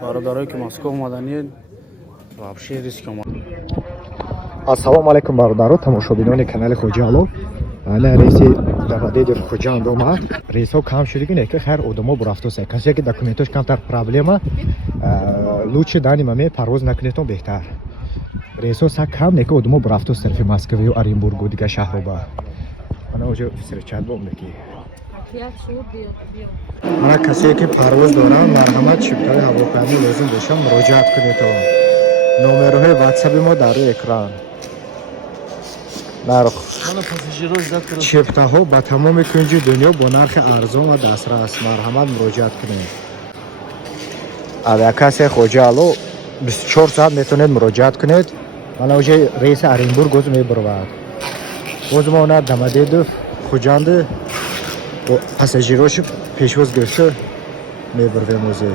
برادرایی که مسکو اومدن вообще риски اومد. Ассалому алейкум бародаро, тамошобинони канали Хоҷиалов. Ана рейси давадеди Хоҷанд омад. Рейсо кам шудагине ки хар одамо бурафтосе. Касе ки документош камтар проблема, лучше данима ме парвоз накунетон беҳтар. Рейсо са кам неки одамо бурафтос тарафи Москва ё Оренбург дига шаҳроба. Ана оҷо офисер чат бомдаки. Ана касе ки парвоз дорам, марҳамат шибтаи ҳавопаймӣ лозим боша муроҷиат кунетон. номерҳои ватсаби мо дар рӯи экран. чиптаҳо ба тамоми кунҷи дунё бо нархи арзон ва дастрас. марҳамат муроҷиат кунед. авиакасия Хоҷиалов 24 соат метавонед муроҷиат кунед. мана уже рейси Оренбург оз мебурвад. боз мо на Дамадедов Хоҷанди пассажирош пешвоз гирифта мебурвем озе.